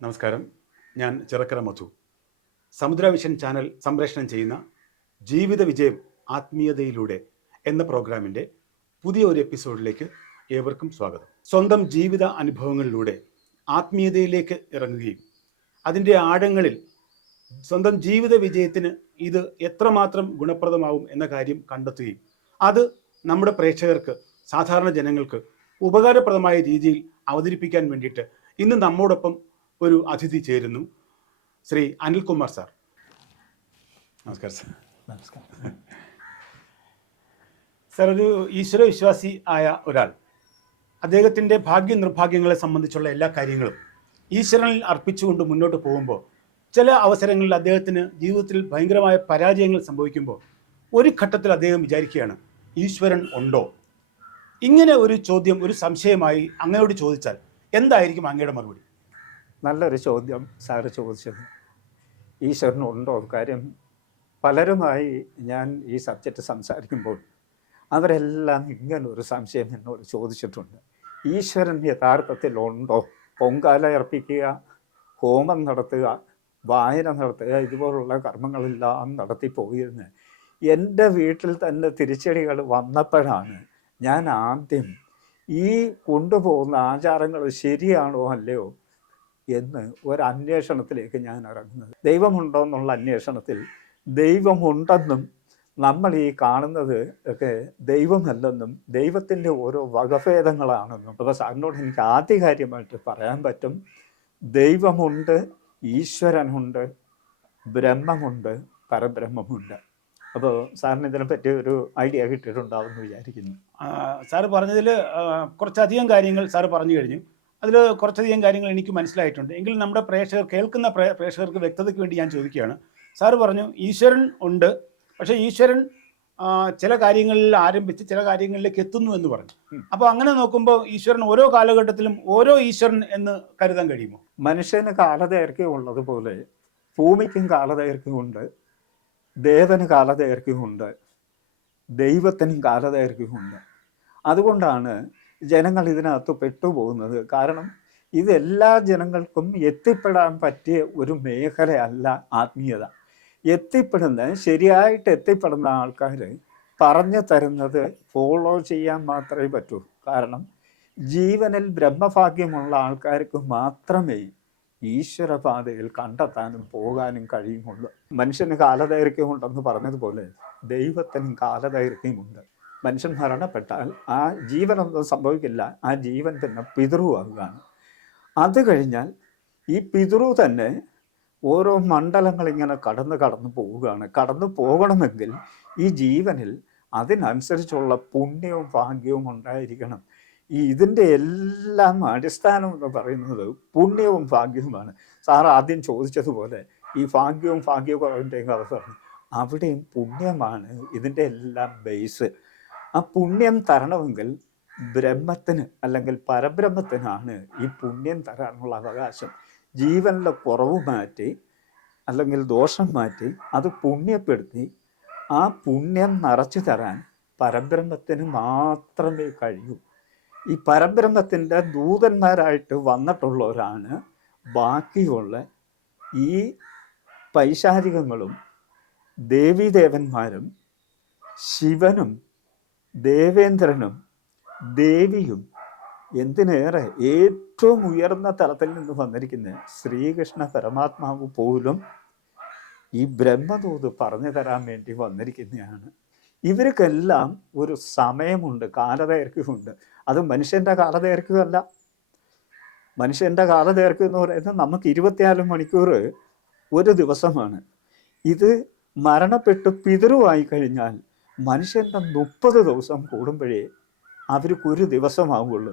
നമസ്കാരം. ഞാൻ ചിറക്കര മധു. സമുദ്ര വിഷൻ ചാനൽ സംപ്രേഷണം ചെയ്യുന്ന ജീവിത വിജയം ആത്മീയതയിലൂടെ എന്ന പ്രോഗ്രാമിൻ്റെ പുതിയ ഒരു എപ്പിസോഡിലേക്ക് ഏവർക്കും സ്വാഗതം. സ്വന്തം ജീവിത അനുഭവങ്ങളിലൂടെ ആത്മീയതയിലേക്ക് ഇറങ്ങുകയും അതിൻ്റെ ആഴങ്ങളിൽ സ്വന്തം ജീവിത വിജയത്തിന് ഇത് എത്രമാത്രം ഗുണപ്രദമാവും എന്ന കാര്യം കണ്ടെത്തുകയും അത് നമ്മുടെ പ്രേക്ഷകർക്ക്, സാധാരണ ജനങ്ങൾക്ക് ഉപകാരപ്രദമായ രീതിയിൽ അവതരിപ്പിക്കാൻ വേണ്ടിയിട്ട് ഇന്ന് നമ്മോടൊപ്പം ഒരു അതിഥി ചേരുന്നു. ശ്രീ അനിൽകുമാർ സാർ. നമസ്കാരം സാർ. നമസ്കാരം സാർ, ഒരു ഈശ്വര വിശ്വാസി ആയ ഒരാൾ അദ്ദേഹത്തിൻ്റെ ഭാഗ്യ നിർഭാഗ്യങ്ങളെ സംബന്ധിച്ചുള്ള എല്ലാ കാര്യങ്ങളും ഈശ്വരനിൽ അർപ്പിച്ചുകൊണ്ട് മുന്നോട്ട് പോകുമ്പോൾ ചില അവസരങ്ങളിൽ അദ്ദേഹത്തിന് ജീവിതത്തിൽ ഭയങ്കരമായ പരാജയങ്ങൾ സംഭവിക്കുമ്പോൾ ഒരു ഘട്ടത്തിൽ അദ്ദേഹം വിചാരിക്കുകയാണ്, ഈശ്വരൻ ഉണ്ടോ? ഇങ്ങനെ ഒരു ചോദ്യം, ഒരു സംശയമായി അങ്ങയോട് ചോദിച്ചാൽ എന്തായിരിക്കും അങ്ങയുടെ മറുപടി? നല്ലൊരു ചോദ്യം സാറ് ചോദിച്ചത്. ഈശ്വരനുണ്ടോ? കാര്യം പലരുമായി ഞാൻ ഈ സബ്ജക്റ്റ് സംസാരിക്കുമ്പോൾ അവരെല്ലാം ഇങ്ങനൊരു സംശയം എന്നോട് ചോദിച്ചിട്ടുണ്ട്. ഈശ്വരൻ യഥാർത്ഥത്തിൽ ഉണ്ടോ? പൊങ്കാല അർപ്പിക്കുക, ഹോമം നടത്തുക, വായന നടത്തുക, ഇതുപോലുള്ള കർമ്മങ്ങളെല്ലാം നടത്തിപ്പോയിരുന്ന് എൻ്റെ വീട്ടിൽ തന്നെ തിരിച്ചടികൾ വന്നപ്പോഴാണ് ഞാൻ ആദ്യം ഈ കൊണ്ടുപോകുന്ന ആചാരങ്ങൾ ശരിയാണോ അല്ലയോ എന്ന് ഒരന്വേഷണത്തിലേക്ക് ഞാൻ ഇറങ്ങുന്നത്. ദൈവമുണ്ടോ എന്നുള്ള അന്വേഷണത്തിൽ ദൈവമുണ്ടെന്നും നമ്മൾ ഈ കാണുന്നത് ഒക്കെ ദൈവമല്ലെന്നും ദൈവത്തിൻ്റെ ഓരോ വകഭേദങ്ങളാണെന്നും അപ്പോൾ സാറിനോട് എനിക്ക് ആധികാരികമായിട്ട് പറയാൻ പറ്റും. ദൈവമുണ്ട്, ഈശ്വരനുണ്ട്, ബ്രഹ്മമുണ്ട്, പരബ്രഹ്മമുണ്ട്. അപ്പോൾ സാറിന് ഇതിനെപ്പറ്റി ഒരു ഐഡിയ കിട്ടിയിട്ടുണ്ടാവുമെന്ന് വിചാരിക്കുന്നു. സാറ് പറഞ്ഞതിൽ കുറച്ചധികം കാര്യങ്ങൾ സാറ് പറഞ്ഞു കഴിഞ്ഞു. അതിൽ കുറച്ചധികം കാര്യങ്ങൾ എനിക്ക് മനസ്സിലായിട്ടുണ്ട്. എങ്കിലും നമ്മുടെ കേൾക്കുന്ന പ്രേക്ഷകർക്ക് വ്യക്തതയ്ക്ക് വേണ്ടി ഞാൻ ചോദിക്കുകയാണ്. സാറ് പറഞ്ഞു ഈശ്വരൻ ഉണ്ട്, പക്ഷേ ഈശ്വരൻ ചില കാര്യങ്ങളിൽ ആരംഭിച്ച് ചില കാര്യങ്ങളിലേക്ക് എത്തുന്നു എന്ന് പറഞ്ഞു. അപ്പോൾ അങ്ങനെ നോക്കുമ്പോൾ ഈശ്വരൻ ഓരോ കാലഘട്ടത്തിലും ഓരോ ഈശ്വരൻ എന്ന് കരുതാൻ കഴിയുമോ? മനുഷ്യന് കാലദൈർഘ്യം ഉള്ളതുപോലെ ഭൂമിക്കും കാലദൈർഘ്യമുണ്ട്, ദേവന് കാലദൈർഘ്യമുണ്ട്, ദൈവത്തിനും കാലദൈർഘ്യമുണ്ട്. അതുകൊണ്ടാണ് ജനങ്ങൾ ഇതിനകത്ത് പെട്ടുപോകുന്നത്. കാരണം ഇതെല്ലാ ജനങ്ങൾക്കും എത്തിപ്പെടാൻ പറ്റിയ ഒരു മേഖലയല്ല ആത്മീയത. ശരിയായിട്ട് എത്തിപ്പെടുന്ന ആൾക്കാർ പറഞ്ഞു തരുന്നത് ഫോളോ ചെയ്യാൻ മാത്രമേ പറ്റൂ. കാരണം ജീവനിൽ ബ്രഹ്മഭാഗ്യമുള്ള ആൾക്കാർക്ക് മാത്രമേ ഈശ്വരപാതയിൽ കണ്ടെത്താനും പോകാനും കഴിയുമുള്ളൂ. മനുഷ്യന് കാലദൈർഘ്യമുണ്ടെന്ന് പറഞ്ഞതുപോലെ ദൈവത്തിനും കാലദൈർഘ്യമുണ്ട്. മനുഷ്യൻ മരണപ്പെട്ടാൽ ആ ജീവനൊന്നും സംഭവിക്കില്ല, ആ ജീവൻ തന്നെ പിതൃവാകുകയാണ്. അത് കഴിഞ്ഞാൽ ഈ പിതൃ തന്നെ ഓരോ മണ്ഡലങ്ങളിങ്ങനെ കടന്നു പോവുകയാണ്. കടന്നു പോകണമെങ്കിൽ ഈ ജീവനിൽ അതിനനുസരിച്ചുള്ള പുണ്യവും ഭാഗ്യവും ഉണ്ടായിരിക്കണം. ഇതിൻ്റെ എല്ലാം അടിസ്ഥാനം എന്ന് പറയുന്നത് പുണ്യവും ഭാഗ്യവുമാണ്. സാർ ആദ്യം ചോദിച്ചതുപോലെ ഈ ഭാഗ്യവും ഭാഗ്യക്കുറവിൻ്റെയും കഥ പറഞ്ഞു. അവിടെയും പുണ്യമാണ് ഇതിൻ്റെ എല്ലാം ബേസ്. ആ പുണ്യം തരണമെങ്കിൽ ബ്രഹ്മത്തിന് അല്ലെങ്കിൽ പരബ്രഹ്മത്തിനാണ് ഈ പുണ്യം തരാനുള്ള അവകാശം. ജീവനിലെ കുറവ് മാറ്റി അല്ലെങ്കിൽ ദോഷം മാറ്റി അത് പുണ്യപ്പെടുത്തി ആ പുണ്യം നിറച്ചു തരാൻ പരബ്രഹ്മത്തിന് മാത്രമേ കഴിയൂ. ഈ പരബ്രഹ്മത്തിൻ്റെ ദൂതന്മാരായിട്ട് വന്നിട്ടുള്ളവരാണ് ബാക്കിയുള്ള ഈ പൈശാചികങ്ങളും ദേവീദേവന്മാരും ശിവനും ദേവേന്ദ്രനും ദേവിയും. എന്തിനേറെ ഏറ്റവും ഉയർന്ന തലത്തിൽ നിന്ന് വന്നിരിക്കുന്ന ശ്രീകൃഷ്ണ പരമാത്മാവ് പോലും ഈ ബ്രഹ്മദൂത് പറഞ്ഞു തരാൻ വേണ്ടി വന്നിരിക്കുന്നതാണ്. ഇവർക്കെല്ലാം ഒരു സമയമുണ്ട്, കാലദൈർഘ്യമുണ്ട്. അത് മനുഷ്യൻ്റെ കാലദൈർഘ്യമല്ല. മനുഷ്യൻ്റെ കാലദൈർഘ്യം എന്ന് പറയുന്നത് നമുക്ക് 24 മണിക്കൂർ ഒരു ദിവസമാണ്. ഇത് മരണപ്പെട്ട് പിതൃവായി കഴിഞ്ഞാൽ മനുഷ്യൻ്റെ 30 ദിവസം കൂടുമ്പോഴേ അവർക്കൊരു ദിവസമാവുള്ളൂ.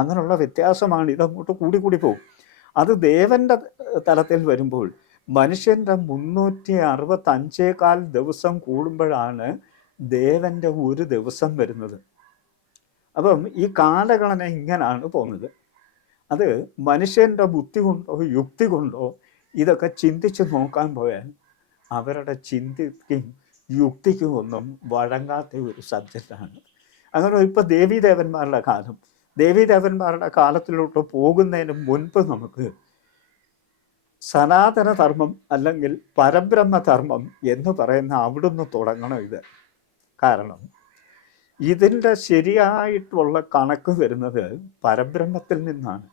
അങ്ങനെയുള്ള വ്യത്യാസമാണ്. ഇതങ്ങോട്ട് കൂടി പോകും. അത് ദേവൻ്റെ തലത്തിൽ വരുമ്പോൾ മനുഷ്യൻ്റെ 365 ദിവസം കൂടുമ്പോഴാണ് ദേവൻ്റെ ഒരു ദിവസം വരുന്നത്. അപ്പം ഈ കാലഗണന ഇങ്ങനെയാണ് പോകുന്നത്. അത് മനുഷ്യൻ്റെ ബുദ്ധി കൊണ്ടോ യുക്തി കൊണ്ടോ ഇതൊക്കെ ചിന്തിച്ച് നോക്കാൻ പോയാൽ അവരുടെ ചിന്തയ്ക്കും യുക്തിക്കും ഒന്നും വഴങ്ങാത്ത ഒരു സബ്ജക്റ്റാണ്. അങ്ങനെ ഇപ്പോൾ ദേവീദേവന്മാരുടെ കാലത്തിലോട്ട് പോകുന്നതിന് മുൻപ് നമുക്ക് സനാതന ധർമ്മം അല്ലെങ്കിൽ പരബ്രഹ്മധർമ്മം എന്ന് പറയുന്ന അവിടുന്ന് തുടങ്ങണം ഇത്. കാരണം ഇതിൻ്റെ ശരിയായിട്ടുള്ള കണക്ക് വരുന്നത് പരബ്രഹ്മത്തിൽ നിന്നാണ്.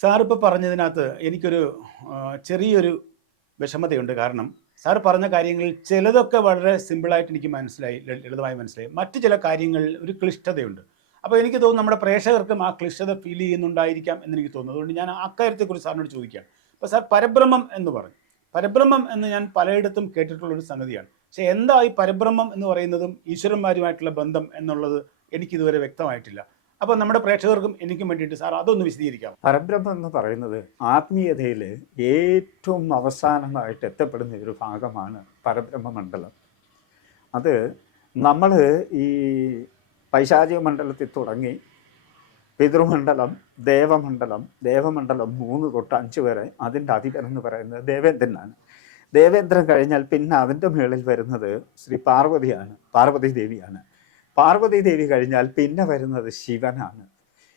സാറിപ്പോൾ പറഞ്ഞതിനകത്ത് എനിക്കൊരു ചെറിയൊരു വിഷമതയുണ്ട്. കാരണം സാർ പറഞ്ഞ കാര്യങ്ങളിൽ ചിലതൊക്കെ വളരെ സിമ്പിളായിട്ട് എനിക്ക് മനസ്സിലായി, ലളിതമായി മനസ്സിലായി. മറ്റു ചില കാര്യങ്ങളിൽ ഒരു ക്ലിഷ്ടതയുണ്ട്. അപ്പോൾ എനിക്ക് തോന്നുന്നു നമ്മുടെ പ്രേക്ഷകർക്കും ആ ക്ലിഷ്ടത ഫീൽ ചെയ്യുന്നുണ്ടായിരിക്കാം എന്നെനിക്ക് തോന്നുന്നു. അതുകൊണ്ട് ഞാൻ അക്കാര്യത്തെക്കുറിച്ച് സാറിനോട് ചോദിക്കുകയാണ്. അപ്പോൾ സാർ പരബ്രഹ്മം എന്ന് പറഞ്ഞു. പരബ്രഹ്മം എന്ന് ഞാൻ പലയിടത്തും കേട്ടിട്ടുള്ളൊരു സംഗതിയാണ്. പക്ഷേ എന്താ ഈ പരബ്രഹ്മം എന്ന് പറയുന്നതും ഈശ്വരന്മാരുമായിട്ടുള്ള ബന്ധം എന്നുള്ളത് എനിക്കിതുവരെ വ്യക്തമായിട്ടില്ല. അപ്പോൾ നമ്മുടെ പ്രേക്ഷകർക്കും എനിക്കും വേണ്ടിയിട്ട് സാർ അതൊന്ന് വിശദീകരിക്കാം. പരബ്രഹ്മം എന്ന് പറയുന്നത് ആത്മീയതയിൽ ഏറ്റവും അവസാനമായിട്ട് എത്തപ്പെടുന്ന ഒരു ഭാഗമാണ് പരബ്രഹ്മ മണ്ഡലം. അത് നമ്മൾ ഈ പൈശാചിക മണ്ഡലത്തിൽ തുടങ്ങി പിതൃമണ്ഡലം, ദേവമണ്ഡലം 3 തൊട്ട് 5 വരെ അതിൻ്റെ അധിപൻ എന്ന് പറയുന്നത് ദേവേന്ദ്രനാണ്. ദേവേന്ദ്രൻ കഴിഞ്ഞാൽ പിന്നെ അതിൻ്റെ മുകളിൽ വരുന്നത് ശ്രീ പാർവതിയാണ്, പാർവതി ദേവിയാണ്. പാർവതി ദേവി കഴിഞ്ഞാൽ പിന്നെ വരുന്നത് ശിവനാണ്.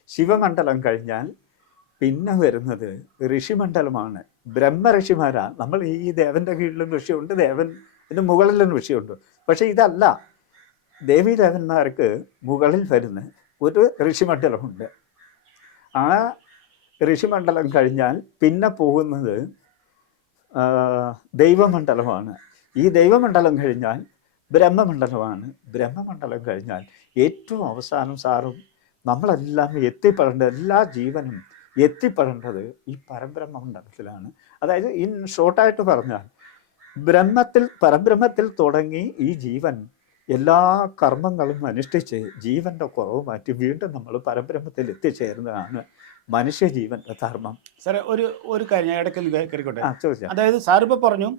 ശിവമണ്ഡലം കഴിഞ്ഞാൽ പിന്നെ വരുന്നത് ഋഷിമണ്ഡലമാണ്. ബ്രഹ്മഋഷിമാരാണ്. നമ്മൾ ഈ ദേവൻ്റെ കീഴിലും ഋഷിയുണ്ട്, ദേവൻ്റെ മുകളിലും ഋഷിയുണ്ട്. പക്ഷെ ഇതല്ല, ദേവീദേവന്മാർക്ക് മുകളിൽ വരുന്ന ഒരു ഋഷിമണ്ഡലമുണ്ട്. ആ ഋഷിമണ്ഡലം കഴിഞ്ഞാൽ പിന്നെ പോകുന്നത് ദൈവമണ്ഡലമാണ്. ഈ ദൈവമണ്ഡലം കഴിഞ്ഞാൽ ബ്രഹ്മമണ്ഡലമാണ്. ബ്രഹ്മമണ്ഡലം കഴിഞ്ഞാൽ ഏറ്റവും അവസാനം സാറും നമ്മളെല്ലാം എത്തിപ്പെടേണ്ടത്, എല്ലാ ജീവനും എത്തിപ്പെടേണ്ടത് ഈ പരബ്രഹ്മമണ്ഡലത്തിലാണ്. അതായത് ഇൻ ഷോർട്ടായിട്ട് പറഞ്ഞാൽ പരബ്രഹ്മത്തിൽ തുടങ്ങി ഈ ജീവൻ എല്ലാ കർമ്മങ്ങളും അനുഷ്ഠിച്ച് ജീവൻ്റെ കുറവ് മാറ്റി വീണ്ടും നമ്മൾ പരബ്രഹ്മത്തിൽ എത്തിച്ചേരുന്നതാണ് മനുഷ്യജീവന്റെ ധർമ്മം. സാറേ ഒരു കാര്യം ഞാൻ ഇടയ്ക്ക് കയറിക്കോട്ടെ. ചോദിച്ചാൽ അതായത് സാറിപ്പോൾ പറഞ്ഞു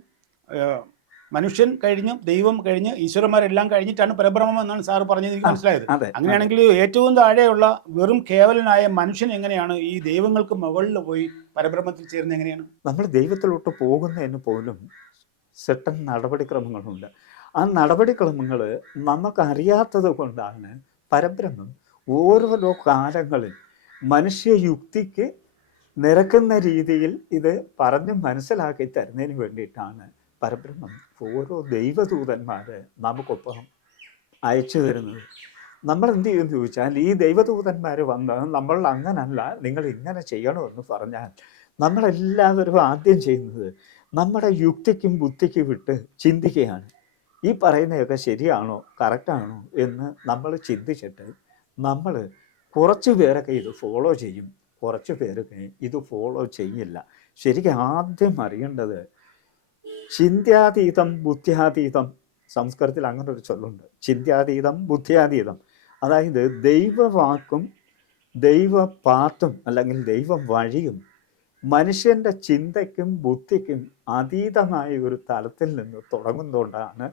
മനുഷ്യൻ കഴിഞ്ഞു, ദൈവം കഴിഞ്ഞ്, ഈശ്വരന്മാരെല്ലാം കഴിഞ്ഞിട്ടാണ് പരബ്രഹ്മം എന്നാണ് സാറ് പറഞ്ഞത്, എനിക്ക് മനസ്സിലായത്. അങ്ങനെയാണെങ്കിൽ ഏറ്റവും താഴെയുള്ള വെറും കേവലനായ മനുഷ്യൻ എങ്ങനെയാണ് ഈ ദൈവങ്ങൾക്ക് മുകളിൽ പോയി പരബ്രഹ്മത്തിൽ ചേരുന്നത്? എങ്ങനെയാണ്? നമ്മൾ ദൈവത്തിലോട്ട് പോകുന്നതിന് പോലും സെട്ടൻ നടപടിക്രമങ്ങളുണ്ട്. ആ നടപടിക്രമങ്ങൾ നമുക്കറിയാത്തത് കൊണ്ടാണ് പരബ്രഹ്മം ഓരോ കാലങ്ങളിൽ മനുഷ്യയുക്തിക്ക് നിരക്കുന്ന രീതിയിൽ ഇത് പറഞ്ഞ് മനസ്സിലാക്കി തരുന്നതിന് വേണ്ടിയിട്ടാണ് പരബ്രഹ്മം ഓരോ ദൈവദൂതന്മാരെ നമുക്കൊപ്പം അയച്ചു തരുന്നത്. നമ്മൾ എന്ത് ചെയ്യുമെന്ന് ചോദിച്ചാൽ, ഈ ദൈവദൂതന്മാർ വന്ന് നമ്മൾ അങ്ങനല്ല, നിങ്ങൾ ഇങ്ങനെ ചെയ്യണമെന്ന് പറഞ്ഞാൽ നമ്മളെല്ലാവരും ആദ്യം ചെയ്യുന്നത് നമ്മുടെ യുക്തിക്കും ബുദ്ധിക്കും വിട്ട് ചിന്തിക്കുകയാണ്. ഈ പറയുന്നതൊക്കെ ശരിയാണോ കറക്റ്റാണോ എന്ന് നമ്മൾ ചിന്തിച്ചിട്ട് നമ്മൾ കുറച്ച് പേരൊക്കെ ഇത് ഫോളോ ചെയ്യും, കുറച്ച് പേരൊക്കെ ഇത് ഫോളോ ചെയ്യില്ല. ശരിക്കും ആദ്യം അറിയേണ്ടത് ചിന്താതീതം ബുദ്ധ്യാതീതം. സംസ്കൃതത്തിൽ അങ്ങനെ ഒരു ചൊല്ലുണ്ട്, ചിന്താതീതം ബുദ്ധ്യാതീതം. അതായത് ദൈവവാക്കും ദൈവപാത്തും അല്ലെങ്കിൽ ദൈവ വഴിയും മനുഷ്യൻ്റെ ചിന്തയ്ക്കും ബുദ്ധിക്കും അതീതമായ ഒരു തലത്തിൽ നിന്ന് തുടങ്ങുന്നതുകൊണ്ടാണ്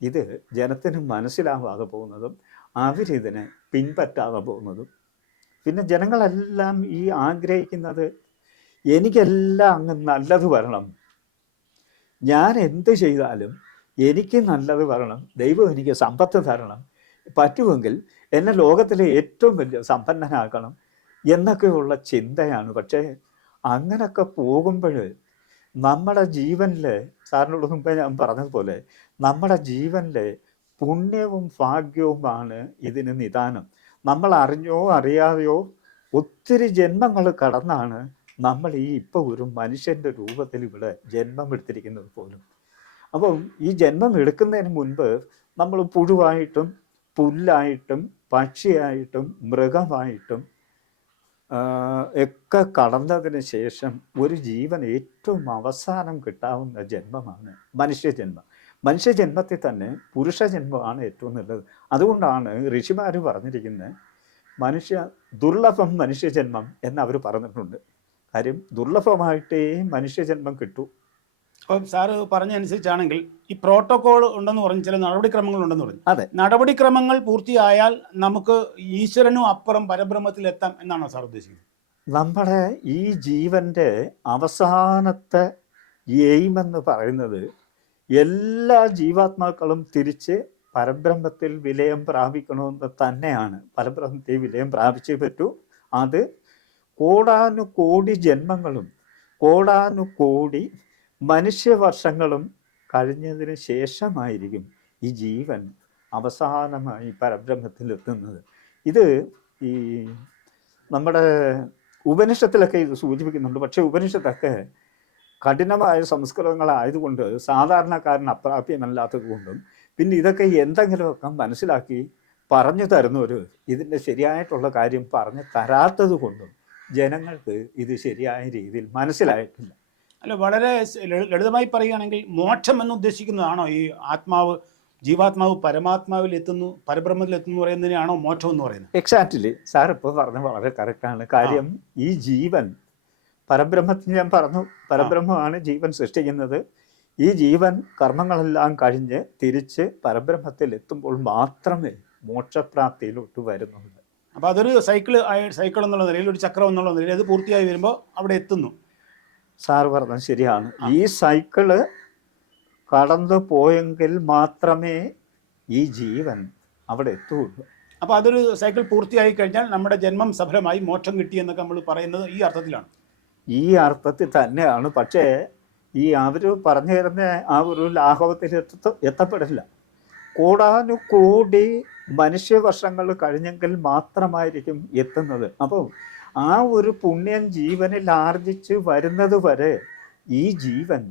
ഇത് ജനത്തിന് മനസ്സിലാവാതെ പോകുന്നതും അവരിതിനെ പിൻപറ്റാതെ പോകുന്നതും. പിന്നെ ജനങ്ങളെല്ലാം ഈ ആഗ്രഹിക്കുന്നത് എനിക്കെല്ലാം അങ്ങ് നല്ലത് വരണം, ഞാൻ എന്ത് ചെയ്താലും എനിക്ക് നല്ലത് വരണം, ദൈവം എനിക്ക് സമ്പത്ത് തരണം, പറ്റുമെങ്കിൽ എന്നെ ലോകത്തിലെ ഏറ്റവും വലിയ സമ്പന്നനാക്കണം എന്നൊക്കെയുള്ള ചിന്തയാണ്. പക്ഷേ അങ്ങനൊക്കെ പോകുമ്പോൾ നമ്മുടെ ജീവനിൽ, സാറിനോട് മുമ്പേ ഞാൻ പറഞ്ഞതുപോലെ, നമ്മുടെ ജീവനിൽ പുണ്യവും ഭാഗ്യവുമാണ് ഇതിന് നിദാനം. നമ്മൾ അറിഞ്ഞോ അറിയാതെയോ ഒത്തിരി ജന്മങ്ങൾ കടന്നാണ് നമ്മൾ ഈ ഇപ്പോൾ ഒരു മനുഷ്യൻ്റെ രൂപത്തിൽ ഇവിടെ ജന്മം എടുത്തിരിക്കുന്നത് പോലും. അപ്പം ഈ ജന്മം എടുക്കുന്നതിന് മുൻപ് നമ്മൾ പുഴുവായിട്ടും പുല്ലായിട്ടും പക്ഷിയായിട്ടും മൃഗമായിട്ടും ഒക്കെ കടന്നതിന് ശേഷം ഒരു ജീവൻ ഏറ്റവും അവസാനം കിട്ടാവുന്ന ജന്മമാണ് മനുഷ്യജന്മം. മനുഷ്യജന്മത്തിൽ തന്നെ പുരുഷജന്മമാണ് ഏറ്റവും നല്ലത്. അതുകൊണ്ടാണ് ഋഷിമാർ പറഞ്ഞിരിക്കുന്നത് ദുർലഭം മനുഷ്യജന്മം എന്ന് അവർ പറഞ്ഞിട്ടുണ്ട്. കാര്യം ദുർലഭമായിട്ടേ മനുഷ്യജന്മം കിട്ടൂ. അപ്പം സാറ് പറഞ്ഞനുസരിച്ചാണെങ്കിൽ ഈ പ്രോട്ടോകോൾ ഉണ്ടെന്ന് പറഞ്ഞു, ചില നടപടിക്രമങ്ങൾ ഉണ്ടെന്ന് പറഞ്ഞു. അതെ, നടപടിക്രമങ്ങൾ പൂർത്തിയായാൽ നമുക്ക് ഈശ്വരനും അപ്പുറം പരബ്രഹ്മത്തിൽ എത്താം എന്നാണോ സാർ ഉദ്ദേശിക്കുന്നത്? നമ്മുടെ ഈ ജീവൻ്റെ അവസാനത്തെ എയിമെന്ന് പറയുന്നത് എല്ലാ ജീവാത്മാക്കളും തിരിച്ച് പരബ്രഹ്മത്തിൽ വിലയം പ്രാപിക്കണമെന്ന് തന്നെയാണ്. പരബ്രഹ്മത്തിൽ വിലയം പ്രാപിച്ചേ പറ്റൂ. അത് കോടാനുകോടി ജന്മങ്ങളും കോടാനുകോടി മനുഷ്യവർഷങ്ങളും കഴിഞ്ഞതിന് ശേഷമായിരിക്കും ഈ ജീവൻ അവസാനമായി പരബ്രഹ്മത്തിലെത്തുന്നത്. ഇത് ഈ നമ്മുടെ ഉപനിഷത്തിലൊക്കെ ഇത് സൂചിപ്പിക്കുന്നുണ്ട്. പക്ഷേ ഉപനിഷത്തൊക്കെ കഠിനമായ സംസ്കൃതങ്ങളായതുകൊണ്ട് സാധാരണക്കാരന് അപ്രാപ്യമല്ലാത്തത് കൊണ്ടും പിന്നെ ഇതൊക്കെ എന്തെങ്കിലുമൊക്കെ മനസ്സിലാക്കി പറഞ്ഞു തരുന്നവർ ഇതിൻ്റെ ശരിയായിട്ടുള്ള കാര്യം പറഞ്ഞു തരാത്തത് കൊണ്ടും ജനങ്ങൾക്ക് ഇത് ശരിയായ രീതിയിൽ മനസ്സിലായിട്ടില്ല. അല്ല, വളരെ ലളിതമായി പറയുകയാണെങ്കിൽ മോക്ഷം എന്ന് ഉദ്ദേശിക്കുന്നതാണോ ഈ ആത്മാവ്, ജീവാത്മാവ് പരമാത്മാവിൽ എത്തുന്നു, പരബ്രഹ്മത്തിൽ എത്തുന്നു പറയുന്നതിനാണോ മോക്ഷം എന്ന് പറയുന്നത്? എക്സാക്ട്ലി സാർ ഇപ്പോൾ പറഞ്ഞത് വളരെ കറക്റ്റാണ്. കാര്യം ഈ ജീവൻ പരബ്രഹ്മത്തിന് ഞാൻ പറഞ്ഞു, പരബ്രഹ്മമാണ് ജീവൻ സൃഷ്ടിക്കുന്നത്. ഈ ജീവൻ കർമ്മങ്ങളെല്ലാം കഴിഞ്ഞ് തിരിച്ച് പരബ്രഹ്മത്തിൽ എത്തുമ്പോൾ മാത്രമേ മോക്ഷപ്രാപ്തിയിലോട്ട് വരുന്നുള്ളൂ. അപ്പോൾ അതൊരു സൈക്കിൾ എന്നുള്ള നിലയിൽ, ഒരു ചക്രം എന്നുള്ള നിലയിൽ അത് പൂർത്തിയായി വരുമ്പോൾ അവിടെ എത്തുന്നു. സാർ പറഞ്ഞത് ശരിയാണ്. ഈ സൈക്കിള് കടന്നു പോയെങ്കിൽ മാത്രമേ ഈ ജീവൻ അവിടെ എത്തുകയുള്ളൂ. അപ്പോൾ അതൊരു സൈക്കിൾ പൂർത്തിയായി കഴിഞ്ഞാൽ നമ്മുടെ ജന്മം സഫലമായി മോക്ഷം കിട്ടി എന്നൊക്കെ നമ്മൾ പറയുന്നത് ഈ അർത്ഥത്തിലാണ്. ഈ അർത്ഥത്തിൽ തന്നെയാണ്. പക്ഷേ ഈ അവർ പറഞ്ഞു തരുന്ന ആ ഒരു ലാഘവത്തിൽ എത്തപ്പെടില്ല. കോടാനുകോടി മനുഷ്യവർഷങ്ങൾ കഴിഞ്ഞെങ്കിൽ മാത്രമായിരിക്കും എത്തുന്നത്. അപ്പോൾ ആ ഒരു പുണ്യം ജീവനിൽ ആർജിച്ച് വരുന്നത് വരെ ഈ ജീവൻ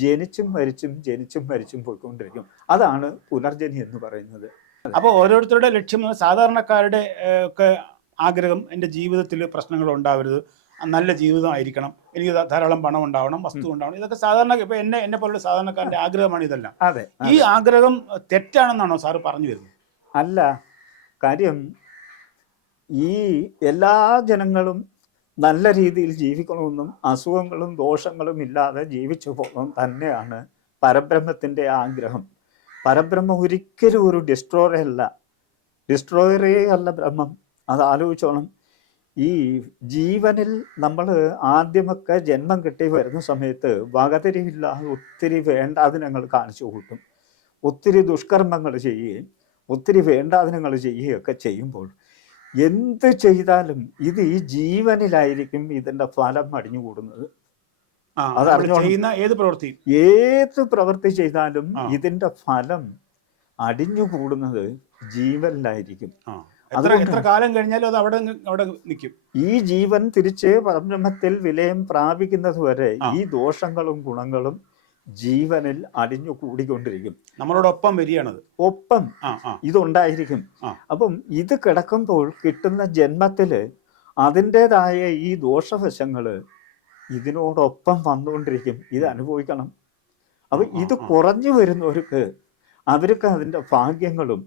ജനിച്ചും മരിച്ചും പോയിക്കൊണ്ടിരിക്കും. അതാണ് പുനർജനി എന്ന് പറയുന്നത്. അപ്പോൾ ഓരോരുത്തരുടെ ലക്ഷ്യം, സാധാരണക്കാരുടെ ഒക്കെ ആഗ്രഹം, എൻ്റെ ജീവിതത്തിൽ പ്രശ്നങ്ങൾ ഉണ്ടാവരുത്, നല്ല ജീവിതമായിരിക്കണം, എനിക്ക് ധാരാളം പണം ഉണ്ടാവണം, വസ്തു ഉണ്ടാവണം, ഇതൊക്കെ സാധാരണ ഇപ്പൊ എന്നെ പോലുള്ള സാധാരണക്കാരന്റെ ആഗ്രഹമാണ് ഇതെല്ലാം. അതെ, ഈ ആഗ്രഹം തെറ്റാണെന്നാണോ സാറ് പറഞ്ഞു വരുന്നത്? അല്ല, കാര്യം ഈ എല്ലാ ജനങ്ങളും നല്ല രീതിയിൽ ജീവിക്കണമെന്നും അസുഖങ്ങളും ദോഷങ്ങളും ഇല്ലാതെ ജീവിച്ചു പോകണം തന്നെയാണ് പരബ്രഹ്മത്തിൻ്റെ ആഗ്രഹം. പരബ്രഹ്മം ഒരിക്കലും ഒരു ഡിസ്ട്രോയറേ അല്ല ബ്രഹ്മം. അത് ആലോചിച്ചോണം. ഈ ജീവനിൽ നമ്മൾ ആദ്യമൊക്കെ ജന്മം കിട്ടി വരുന്ന സമയത്ത് വകതിരിവില്ലാതെ ഒത്തിരി വേണ്ടാതിനങ്ങൾ കാണിച്ചു കൂട്ടും, ഒത്തിരി ദുഷ്കർമ്മങ്ങൾ ചെയ്യുകയും ഒത്തിരി വേണ്ടാതിനങ്ങൾ ചെയ്യുകയൊക്കെ ചെയ്യുമ്പോൾ എന്ത് ചെയ്താലും ഇത് ഈ ജീവനിലായിരിക്കും ഇതിൻ്റെ ഫലം അടിഞ്ഞുകൂടുന്നത്. ഏത് പ്രവൃത്തി ചെയ്താലും ഇതിൻ്റെ ഫലം അടിഞ്ഞുകൂടുന്നത് ജീവനിലായിരിക്കും. എത്ര കാലം കഴിഞ്ഞാലും അത് അവിടെ നിൽക്കും. ഈ ജീവൻ തിരിച്ച് പരബ്രഹ്മത്തിൽ വിലയം പ്രാപിക്കുന്നത് വരെ ഈ ദോഷങ്ങളും ഗുണങ്ങളും ജീവനിൽ അടിഞ്ഞു കൂടിക്കൊണ്ടിരിക്കും. നമ്മളോടൊപ്പം വരികയാണത്, ഒപ്പം ഇതുണ്ടായിരിക്കും. അപ്പം ഇത് കിടക്കുമ്പോൾ കിട്ടുന്ന ജന്മത്തില് അതിൻ്റെതായ ഈ ദോഷവശങ്ങള് ഇതിനോടൊപ്പം വന്നുകൊണ്ടിരിക്കും. ഇത് അനുഭവിക്കണം. അപ്പൊ ഇത് കുറഞ്ഞു വരുന്നവർക്ക് അവർക്ക് അതിൻ്റെ ഭാഗ്യങ്ങളും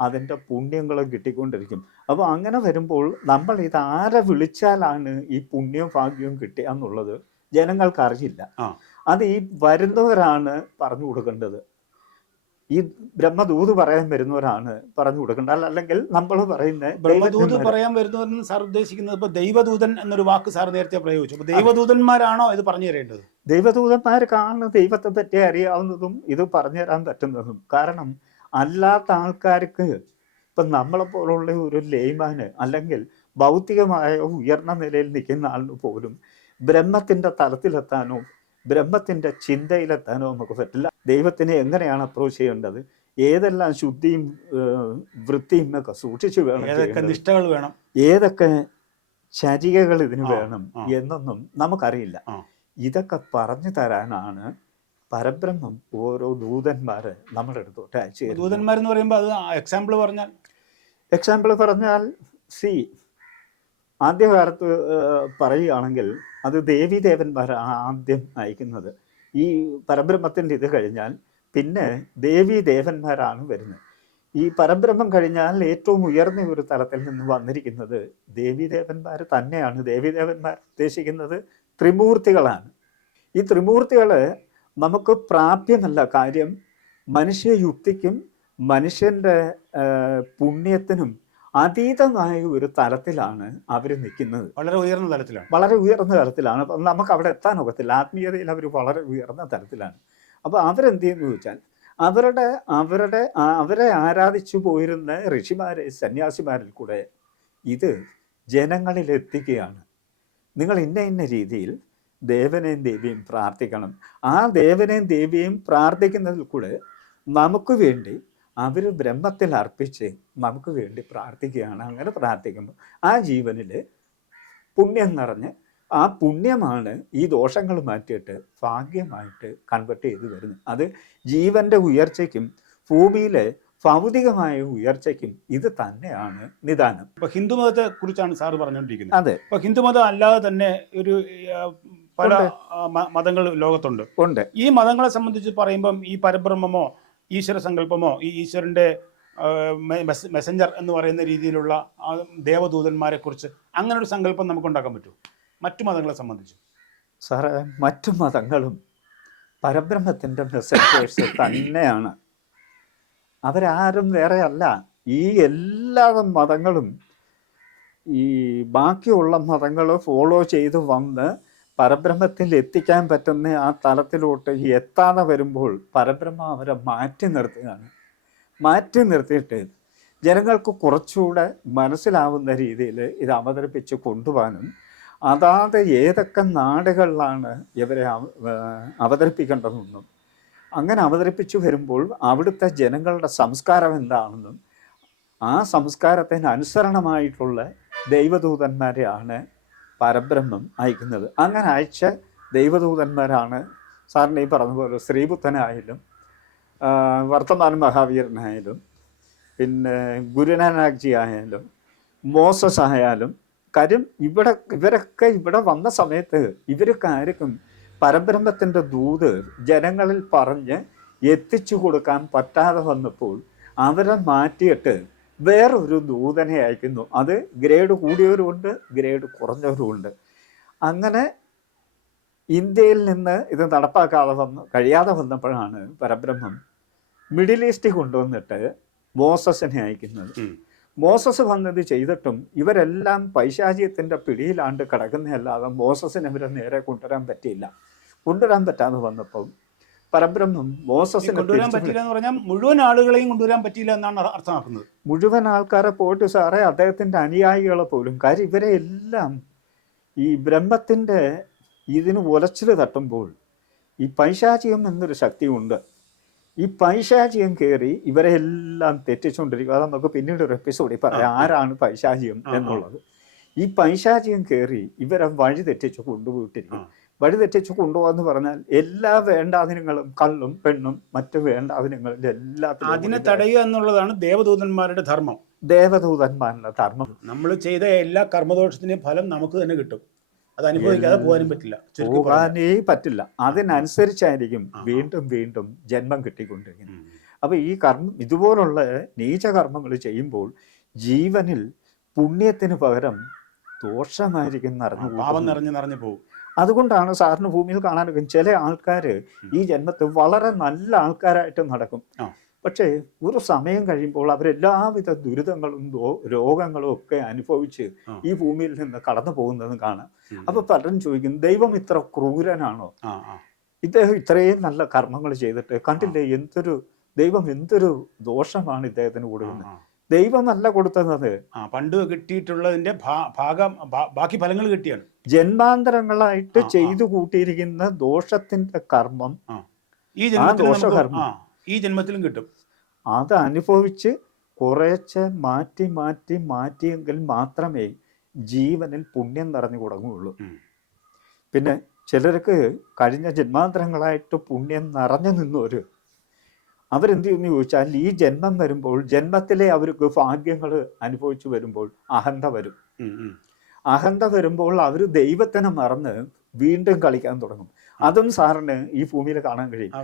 അതിൻ്റെ പുണ്യങ്ങളും കിട്ടിക്കൊണ്ടിരിക്കും. അപ്പോൾ അങ്ങനെ വരുമ്പോൾ നമ്മൾ ഇത് ആരെ വിളിച്ചാലാണ് ഈ പുണ്യവും ഭാഗ്യവും കിട്ടുക എന്നുള്ളത് ജനങ്ങൾക്ക് അറിയില്ല. അത് ഈ വരുന്നവരാണ് പറഞ്ഞു കൊടുക്കേണ്ടത്. ഈ ബ്രഹ്മദൂത് പറയാൻ വരുന്നവരാണ് പറഞ്ഞു കൊടുക്കേണ്ടത്. അല്ലെങ്കിൽ നമ്മൾ പറയുന്ന ബ്രഹ്മദൂത് പറയാൻ വരുന്നവരെന്ന് സാർ ഉദ്ദേശിക്കുന്നത് ഇപ്പൊ ദൈവദൂതൻ എന്നൊരു വാക്ക് സാർ നേരത്തെ പ്രയോഗിച്ചു. അപ്പൊ ദൈവദൂതന്മാരാണോ ഇത് പറഞ്ഞു തരേണ്ടത്? ദൈവദൂതന്മാർക്കാണ് ദൈവത്തെ പറ്റി അറിയാവുന്നതും ഇത് പറഞ്ഞു തരാൻ പറ്റുന്നതും. കാരണം അല്ലാത്ത ആൾക്കാർക്ക് ഇപ്പം നമ്മളെപ്പോലുള്ള ഒരു ലേമാന് അല്ലെങ്കിൽ ഭൗതികമായ ഉയർന്ന നിലയിൽ നിൽക്കുന്ന ആളിന് പോലും ബ്രഹ്മത്തിൻ്റെ തലത്തിലെത്താനോ ബ്രഹ്മത്തിൻ്റെ ചിന്തയിലെത്താനോ നമുക്ക് പറ്റില്ല. ദൈവത്തിനെ എങ്ങനെയാണ് അപ്രോച്ച് ചെയ്യേണ്ടത്, ഏതെല്ലാം ശുദ്ധിയും വൃത്തിയും ഒക്കെ സൂക്ഷിച്ചു വേണം, ഏതൊക്കെ നിഷ്ഠകൾ വേണം, ഏതൊക്കെ ചര്യകൾ ഇതിന് വേണം എന്നൊന്നും നമുക്കറിയില്ല. ഇതൊക്കെ പറഞ്ഞു തരാനാണ് പരബ്രഹ്മം ഓരോ ദൂതന്മാര് നമ്മുടെ അടുത്തോട്ട് അയച്ചു. ദൂതന്മാരെന്ന് പറയുമ്പോൾ അത് എക്സാമ്പിൾ പറഞ്ഞാൽ ആദ്യകാലത്ത് പറയുകയാണെങ്കിൽ അത് ദേവീദേവന്മാരാണ് ആദ്യം അയക്കുന്നത്. ഈ പരബ്രഹ്മത്തിൻ്റെ ഇത് കഴിഞ്ഞാൽ പിന്നെ ദേവീദേവന്മാരാണ് വരുന്നത്. ഈ പരബ്രഹ്മം കഴിഞ്ഞാൽ ഏറ്റവും ഉയർന്ന ഒരു തലത്തിൽ നിന്ന് വന്നിരിക്കുന്നത് ദേവീദേവന്മാർ തന്നെയാണ്. ദേവീദേവന്മാർ ഉദ്ദേശിക്കുന്നത് ത്രിമൂർത്തികളാണ്. ഈ ത്രിമൂർത്തികൾ നമുക്ക് പ്രാപ്യമല്ല. കാര്യം മനുഷ്യയുക്തിക്കും മനുഷ്യൻ്റെ പുണ്യത്തിനും അതീതമായ ഒരു തലത്തിലാണ് അവർ നിൽക്കുന്നത്. വളരെ ഉയർന്ന തലത്തിലാണ്. അപ്പം നമുക്ക് അവിടെ എത്താനൊക്കത്തില്ല. ആത്മീയതയിൽ അവർ വളരെ ഉയർന്ന തലത്തിലാണ്. അപ്പോൾ അവരെന്ത് ചെയ്യുന്നു ചോദിച്ചാൽ അവരെ ആരാധിച്ചു പോയിരുന്ന ഋഷിമാരെ സന്യാസിമാരിൽ കൂടെ ഇത് ജനങ്ങളിൽ എത്തിക്കുകയാണ്. നിങ്ങൾ ഇന്ന രീതിയിൽ ദേവനെയും ദേവിയും പ്രാർത്ഥിക്കണം. ആ ദേവനെയും ദേവിയും പ്രാർത്ഥിക്കുന്നതിൽ കൂടെ നമുക്ക് വേണ്ടി അവർ ബ്രഹ്മത്തിൽ അർപ്പിച്ച് നമുക്ക് വേണ്ടി പ്രാർത്ഥിക്കുകയാണ്. അങ്ങനെ പ്രാർത്ഥിക്കുമ്പോൾ ആ ജീവനിൽ പുണ്യം നിറഞ്ഞ് ആ പുണ്യമാണ് ഈ ദോഷങ്ങൾ മാറ്റിയിട്ട് ഭാഗ്യമായിട്ട് കൺവെർട്ട് ചെയ്ത് വരുന്നത്. അത് ജീവന്റെ ഉയർച്ചയ്ക്കും ഭൂമിയിലെ ഭൗതികമായ ഉയർച്ചയ്ക്കും ഇത് തന്നെയാണ് നിദാനം. ഇപ്പൊ ഹിന്ദുമതത്തെ കുറിച്ചാണ് സാറ് പറഞ്ഞുകൊണ്ടിരിക്കുന്നത്. അതെ. ഇപ്പൊ ഹിന്ദുമതം അല്ലാതെ തന്നെ ഒരു പല മതങ്ങൾ ലോകത്തുണ്ട്. ഉണ്ട്. ഈ മതങ്ങളെ സംബന്ധിച്ച് പറയുമ്പം ഈ പരബ്രഹ്മമോ ഈശ്വര സങ്കല്പമോ ഈ ഈശ്വരന്റെ മെസ്സഞ്ചർ എന്ന് പറയുന്ന രീതിയിലുള്ള ദേവദൂതന്മാരെ കുറിച്ച് അങ്ങനെ ഒരു സങ്കല്പം നമുക്ക് ഉണ്ടാക്കാൻ പറ്റുമോ മറ്റു മതങ്ങളെ സംബന്ധിച്ച്? സാറേ, മറ്റു മതങ്ങളും പരബ്രഹ്മത്തിൻ്റെ മെസ്സഞ്ചേഴ്സ് തന്നെയാണ്. അവരാരും വേറെ അല്ല. ഈ എല്ലാ മതങ്ങളും ഈ ബാക്കിയുള്ള മതങ്ങൾ ഫോളോ ചെയ്ത് വന്ന് പരബ്രഹ്മത്തിൽ എത്തിക്കാൻ പറ്റുന്ന ആ തലത്തിലോട്ട് എത്താതെ വരുമ്പോൾ പരബ്രഹ്മം അവരെ മാറ്റി നിർത്തുകയാണ്. മാറ്റി നിർത്തിയിട്ട് ജനങ്ങൾക്ക് കുറച്ചുകൂടെ മനസ്സിലാവുന്ന രീതിയിൽ ഇത് അവതരിപ്പിച്ച് കൊണ്ടുപോകാനും അതാത് ഏതൊക്കെ നാടുകളിലാണ് ഇവരെ അവതരിപ്പിക്കേണ്ടതെന്നും അങ്ങനെ അവതരിപ്പിച്ചു വരുമ്പോൾ അവിടുത്തെ ജനങ്ങളുടെ സംസ്കാരം എന്താണെന്നും ആ സംസ്കാരത്തിന് അനുസരണമായിട്ടുള്ള ദൈവദൂതന്മാരെയാണ് പരബ്രഹ്മം അയക്കുന്നത്. അങ്ങനെ അയച്ച ദൈവദൂതന്മാരാണ് സാറിന് ഈ പറഞ്ഞതുപോലെ ശ്രീബുദ്ധനായാലും വർത്തമാന മഹാവീരനായാലും പിന്നെ ഗുരുനാനാക്ജി ആയാലും മോസസ് ആയാലും. കാര്യം ഇവരൊക്കെ ഇവിടെ വന്ന സമയത്ത് ഇവർക്കാർക്കും പരബ്രഹ്മത്തിൻ്റെ ദൂത് ജനങ്ങളിൽ പറഞ്ഞ് എത്തിച്ചു കൊടുക്കാൻ പറ്റാതെ വന്നപ്പോൾ അവരെ മാറ്റിയിട്ട് വേറൊരു ദൂതനെ അയക്കുന്നു. അത് ഗ്രേഡ് കൂടിയവരുമുണ്ട്, ഗ്രേഡ് കുറഞ്ഞവരുമുണ്ട്. അങ്ങനെ ഇന്ത്യയിൽ നിന്ന് ഇത് നടപ്പാക്കാതെ കഴിയാതെ വന്നപ്പോഴാണ് പരബ്രഹ്മം മിഡിൽ ഈസ്റ്റിൽ കൊണ്ടുവന്നിട്ട് മോസസിനെ അയക്കുന്നത്. മോസസ് വന്നത് ചെയ്തിട്ടും ഇവരെല്ലാം പൈശാചിയത്തിൻ്റെ പിടിയിലാണ്ട് കിടക്കുന്നതല്ലാതെ മോസസിനെ ഇവരെ നേരെ കൊണ്ടുവരാൻ പറ്റിയില്ല. കൊണ്ടുവരാൻ പറ്റാതെ വന്നപ്പോൾ പരബ്രഹ്മം മോസസിനെ കൊണ്ടുവരാൻ പറ്റില്ല എന്ന് പറഞ്ഞാൽ മുഴുവൻ ആളുകളെയും കൊണ്ടുവരാൻ പറ്റിയില്ല എന്നാണ് അർത്ഥമാക്കുന്നത്. മുഴുവൻ ആൾക്കാരെ പോയിട്ട് സാറേ, അദ്ദേഹത്തിൻ്റെ അനുയായികളെ പോലും. കാര്യം ഇവരെ എല്ലാം ഈ ബ്രഹ്മത്തിൻ്റെ ഇതിന് ഉലച്ചിൽ തട്ടുമ്പോൾ ഈ പൈശാചികം എന്നൊരു ശക്തിയുണ്ട്. ഈ പൈശാചികം കയറി ഇവരെ എല്ലാം തെറ്റിച്ചുകൊണ്ടിരിക്കും. അത് നമുക്ക് പിന്നീട് ഒരു എപ്പിസോഡിൽ പറയാം ആരാണ് പൈശാചികം എന്നുള്ളത്. ഈ പൈശാചികം കയറി ഇവരെ വഴി തെറ്റിച്ച് കൊണ്ടുപോയിട്ടിരിക്കും. വഴി തെറ്റിച്ച് കൊണ്ടുപോകാന്ന് പറഞ്ഞാൽ എല്ലാ വേണ്ടാതിനങ്ങളും കള്ളും പെണ്ണും മറ്റു വേണ്ടാതിനങ്ങളും എല്ലാത്തിനും അതിനെ തടയുക എന്നുള്ളതാണ് ദേവദൂതന്മാരുടെ ധർമ്മം. ദേവദൂതന്മാരുടെ ധർമ്മം. നമ്മൾ ചെയ്ത എല്ലാ കർമ്മദോഷത്തിന്റെയും ഫലം നമുക്ക് തന്നെ കിട്ടും. അത് അനുഭവിക്കാതെ പോകാനും പറ്റില്ല, പോകാനേ പറ്റില്ല. അതിനനുസരിച്ചായിരിക്കും വീണ്ടും വീണ്ടും ജന്മം കിട്ടിക്കൊണ്ടിരിക്കുന്നത്. അപ്പൊ ഈ ഇതുപോലുള്ള നീചകർമ്മങ്ങൾ ചെയ്യുമ്പോൾ ജീവനിൽ പുണ്യത്തിന് പകരം ദോഷമായിരിക്കും നിറഞ്ഞു പോകും. അതുകൊണ്ടാണ് സാറിന് ഭൂമിയിൽ കാണാനൊക്കെ ചില ആൾക്കാർ ഈ ജന്മത്തിൽ വളരെ നല്ല ആൾക്കാരായിട്ട് നടക്കും. പക്ഷേ ഒരു സമയം കഴിയുമ്പോൾ അവരെല്ലാവിധ ദുരിതങ്ങളും രോഗങ്ങളും ഒക്കെ അനുഭവിച്ച് ഈ ഭൂമിയിൽ നിന്ന് കടന്നു പോകുന്നതും കാണാം. അപ്പൊ പലരും ചോദിക്കും, ദൈവം ഇത്ര ക്രൂരനാണോ? ഇദ്ദേഹം ഇത്രയും നല്ല കർമ്മങ്ങൾ ചെയ്തിട്ട് കണ്ടില്ലേ ദൈവം എന്തൊരു ദോഷമാണ് ഇദ്ദേഹത്തിന് കൊടുക്കുന്നത്. ദൈവമല്ല കൊടുത്തത്, പണ്ട് കിട്ടിയിട്ടുള്ളതിന്റെ ബാക്കി ഫലങ്ങൾ കിട്ടിയാണ്. ജന്മാന്തരങ്ങളായിട്ട് ചെയ്തു കൂട്ടിയിരിക്കുന്ന ദോഷത്തിന്റെ കർമ്മം ഈ ജന്മത്തിലും കിട്ടും. അത് അനുഭവിച്ച് കുറേശ്ശെ മാറ്റിയെങ്കിൽ മാത്രമേ ജീവനിൽ പുണ്യം നിറഞ്ഞു തുടങ്ങുകയുള്ളൂ. പിന്നെ ചിലർക്ക് കഴിഞ്ഞ ജന്മാന്തരങ്ങളായിട്ട് പുണ്യം നിറഞ്ഞു നിന്നവര് അവരെന്ത് ചെയ്യുന്നു ചോദിച്ചാൽ ഈ ജന്മം വരുമ്പോൾ ജന്മത്തിലെ അവർക്ക് ഭാഗ്യങ്ങൾ അനുഭവിച്ചു വരുമ്പോൾ അഹന്ത വരും. അഹന്ത വരുമ്പോൾ അവർ ദൈവത്തിനെ മറന്ന് വീണ്ടും കളിക്കാൻ തുടങ്ങും. അതും സാറിന് ഈ ഭൂമിയിൽ കാണാൻ കഴിയും.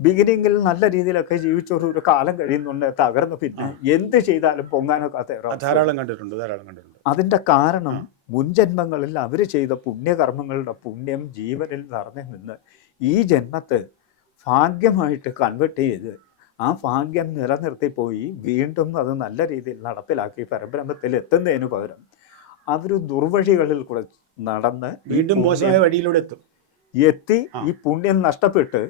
ബിഗിനിങ്ങിൽ നല്ല രീതിയിലൊക്കെ ജീവിച്ചൊരു കാലം കഴിയുന്നുണ്ട്, തകർന്നു പിന്നെ എന്ത് ചെയ്താലും പൊങ്ങാനൊക്കെ ധാരാളം കണ്ടിട്ടുണ്ട്. അതിന്റെ കാരണം മുൻജന്മങ്ങളിൽ അവർ ചെയ്ത പുണ്യകർമ്മങ്ങളുടെ പുണ്യം ജീവനിൽ നിറഞ്ഞു നിന്ന് ഈ ജന്മത്ത് ഭാഗ്യമായിട്ട് കൺവെർട്ട് ചെയ്ത് ആ ഭാഗ്യം നിലനിർത്തി പോയി വീണ്ടും അത് നല്ല രീതിയിൽ നടപ്പിലാക്കി പരബ്രഹ്മത്തിൽ എത്തുന്നതിന് പകരം അവർ ദുർവഴികളിൽ കൂടെ നടന്ന് വീണ്ടും മോശമായ വഴിയിലൂടെ എത്തി ഈ പുണ്യം നഷ്ടപ്പെട്ട്